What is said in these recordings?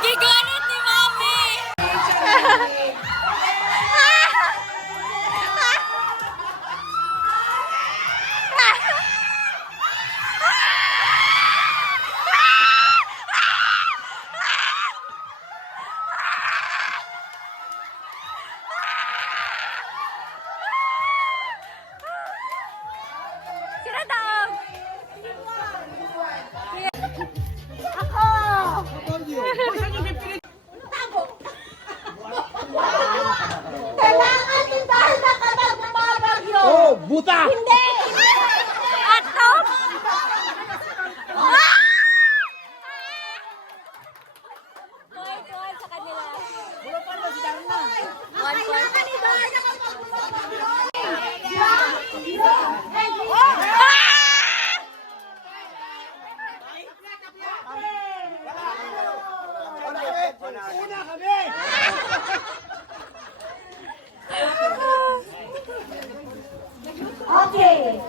Giganit ni Mami! Sino daog? Ako! Kailangan tindahan na kapag bumabagyo! Oh, buta! Hindi! Atom? Point sa kanila. One point. Kailangan tindahan na kapag bumabagyo! Una kami! Okay.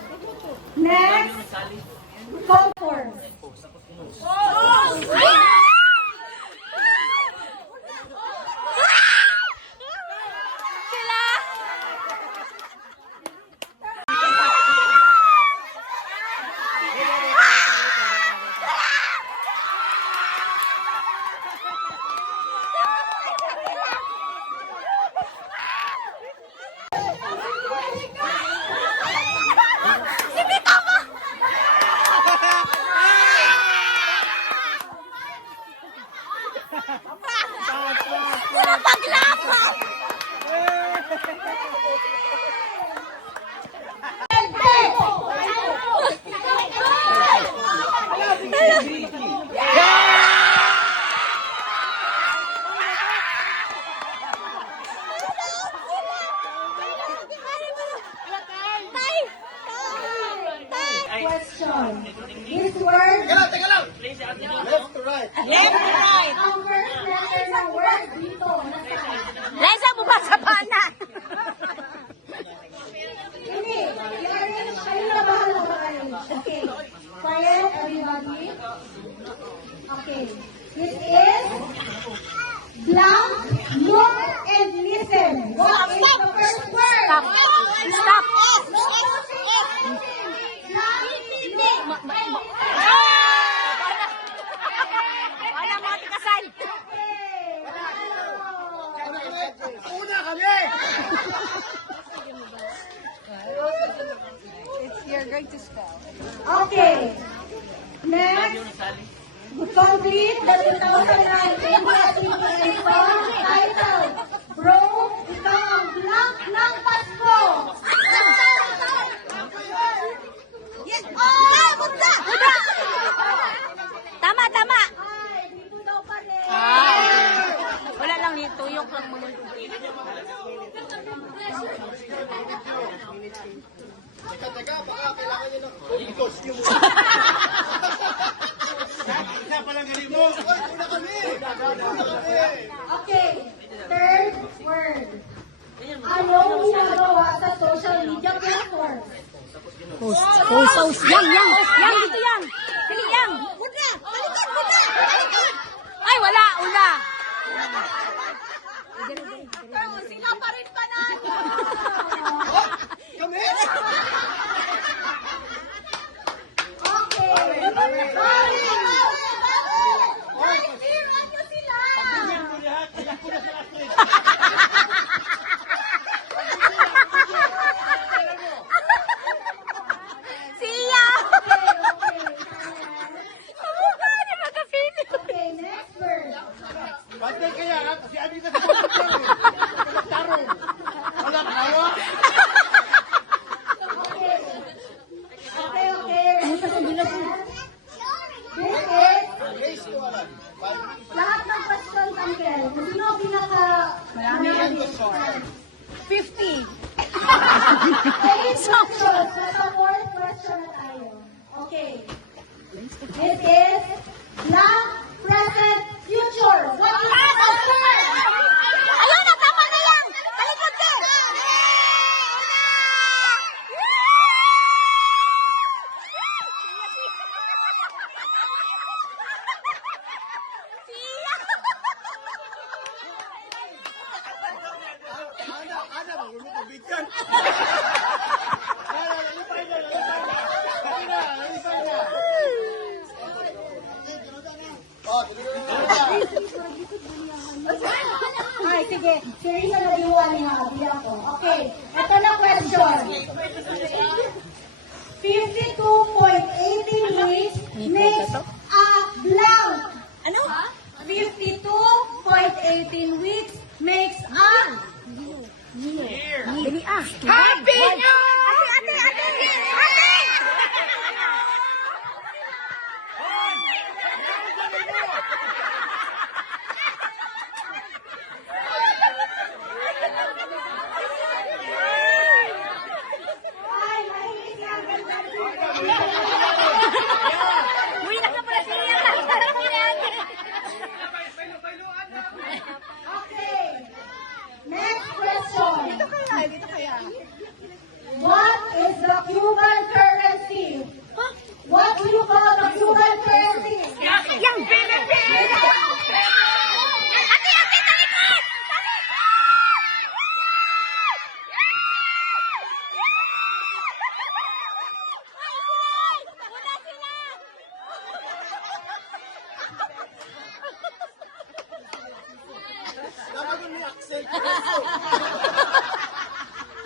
Next. Comfort. Sila! Napaglapat! Question. This word. Teka lang! Left to right. Left to right. Ang first letter ng word dito. Nasaan? Liza, bumasa pa na. Hindi. Kayo na bahala mag-arrange. Okay. Quiet, everybody. Okay. This is blank, look, and listen. What is the first word? Stop. Stop. Wala mga tikasan. Una kami! Okay. Next. Complete the 2009 English song title. Bro, ikaw ang blank ng Pasko. Yes. Oh! Buta! Tama, tama. Ay, dito daw pa rin. Wala lang dito, tuyok lang mga. Teka, baka kailangan nyo ng costume. Isa palang galing mo. Una kami! Okay. Third word. Anong ginagawa sa social media platform? Post. Yang, dito yang. Dali yang. Buta! Balikan! Buta! Balikan! Ay, wala, una. Sila pa rin panalo! Kami! Okay. Sorry! Ay, zero nyo sila! Siya. Okay, next word. Bantay kaya ha? Kasi abi na sa pagkakas eh. Tarong. Wala kawa. Okay. This is lahat ng questions, Uncle. Sino ang pinaka... Marami 50. 8 questions. Nasa 4th question na tayo. Okay. This is blank, present, future. What is sige. Seryoso na diwan niya. Bilang ko. Okay. Ito na question. 52.18 weeks makes a blank. Ano? 52.18 weeks makes a Dali ah. Happy New Year! Ate! Ay, mahilig ang ganda dito. Uy, nakapala siya. Okay. Next question. Dito kaya. What is the Cuban currency? What do you call the Cuban currency? Yang! Ate, talikod! Wala sila!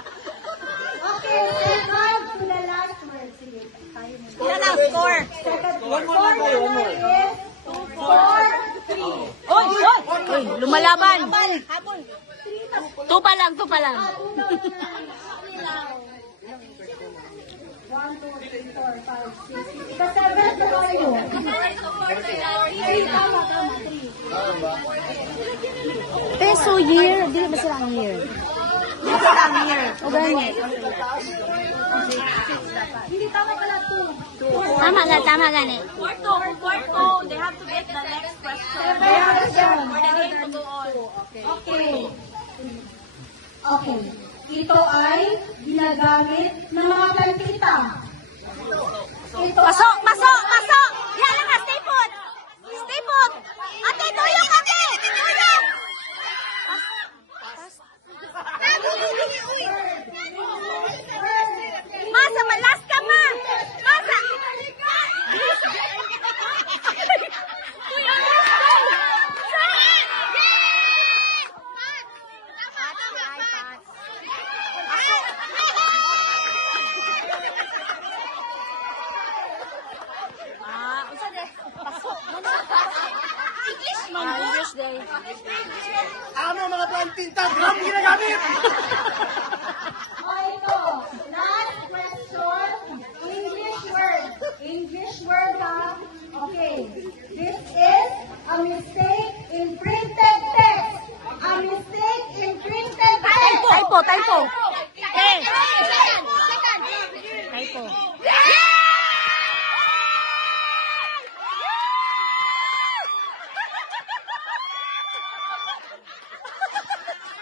Okay, second to the last word. Sige, tayo muna. Ilan ang score? Second formula is 4-3. Oy! Lumalaban! Tupa lang. One, two, three, four, five, six. Ika-seven na kayo. Three, tama, three. Peso year. Dili ba sila ang year? Dili sila ang year. O gani. Hindi tama pala two. Tama gani. Quarto. They have to get the next question. Seven. For the game to go on. Okay. Okay. Ito ay ginagamit ng mga plantita. Ito Pasok! Yan lang ka, stay put! Ate, tuyok ate! Tuyok! Masa, malas ka ma! Masa! English day. Ano mga plantinta? Gram ginagamit! ay ito. Last question. English word ha. Okay. This is a mistake in printed text. A mistake in printed text. Typo. Eh. Typo.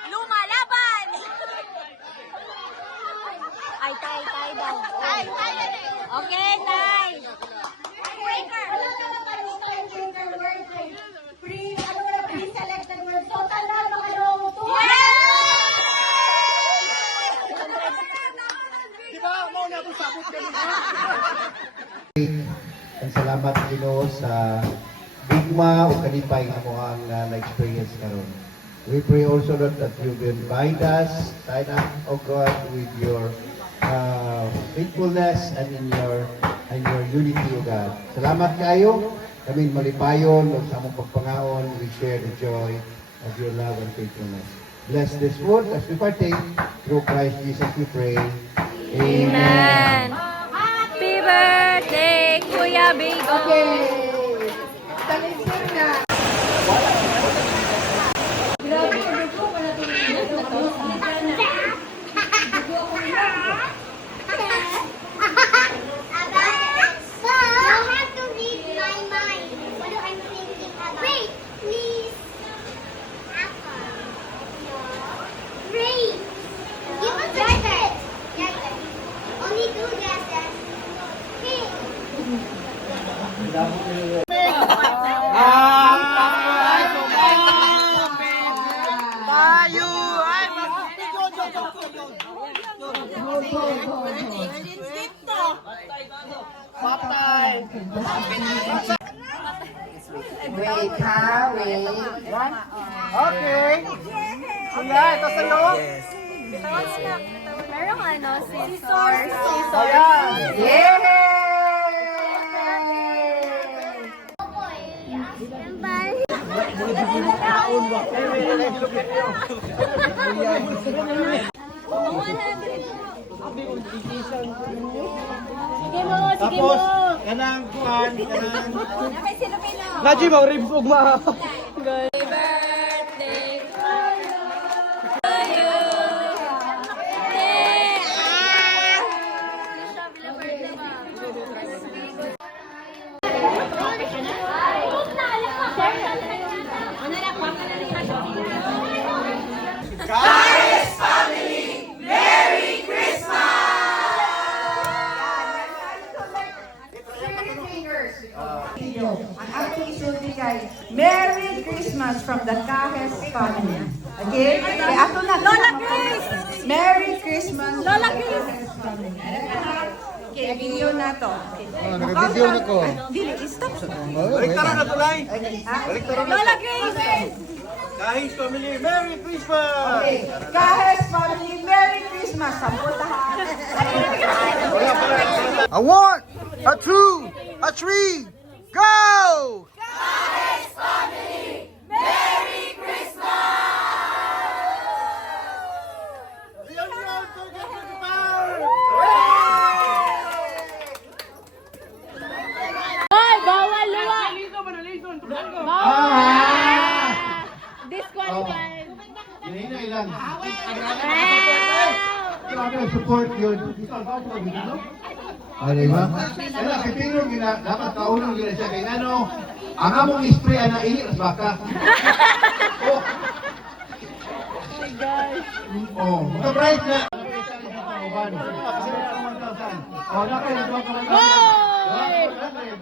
Lumalaban! Ay, tay daw. Okay, tay. Wala ka na tayo sa printed word. Pre-selected word. So, tandaan mo kayo. Di ba? Mauna itong sabot kanina. Ang salamat Ginoo sa bigma o kanipay nga mo ang na-experience karon. We pray also Lord that you will guide us, guide us, O God, with your faithfulness and in your unity, O God. Salamat kayo. Kami malipayon o sa among pagpangaon, we share the joy of your love and faithfulness. Bless this food as we partake. Through Christ Jesus we pray. Amen. Happy birthday, Kuya Big. Okay. Talisir na. Grabe, dugo ko na So, you have to read my mind. What I'm thinking about. Wait, please. Apple. Read. Give us letter. Letter. Only two letters. Pink. Tayo ay patay. Wait, ha? Wait. Okay. Wala, ito sa'yo. Yes. Merong ano, scissors. Ayan. Tapos, kanang kuhan, kanang... Naji, mauribog ma. Ang ating isultigay, Merry Christmas from the Cajes family. Okay? Kaya ato na. Lola Grace! Merry Christmas. Lola Grace! Okay, video na to. Naka-video na ko. Dili, stop. Baliktaran na tulay. Baliktaran na. Lola Grace! Kahit family, Merry Christmas! Okay. Cajes family, Merry Christmas. Sampul tahan. A one, a two, a three, go! Hoy, bawal luwa! Disqualified! Hinay lang. Wow! Grabe, support yun. Ikaw, ba ito mag-ino? Ano ba? Kaya, pipiro, dapat kaunong yun siya. Kaya ano, ang among spray, ana, ihiras baka. Oh. Oh, maka-bright na. Oh, nakay, ito ang kalang.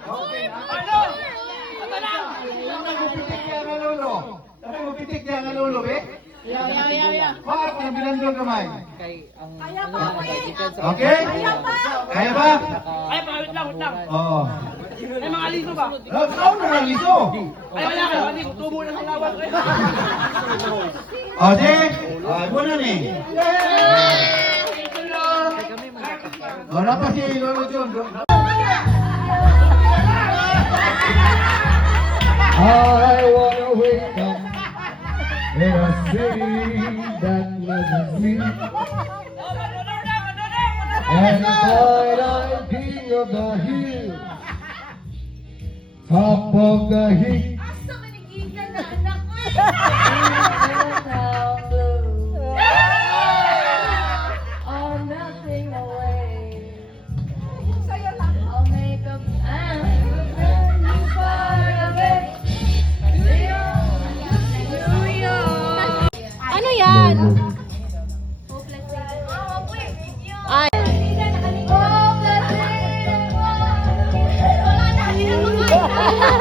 Okay. Gupitik niya nga lolo. Sabi gupitik niya nga lolo, eh? Bakit yung binandol kamay? Okay? Kaya ba? Ay, wait lang. Oo. May mga liso ba? Saan na lang ito? Ay, wala ka. Mali, tubo na sa lawas. O, di? Ay, muna ni. O, napa si Lolo John. I wanna wake up in a city that loves me. And inside I'm king of the hill, top of the heap. Ano yan? Ay. Wala na.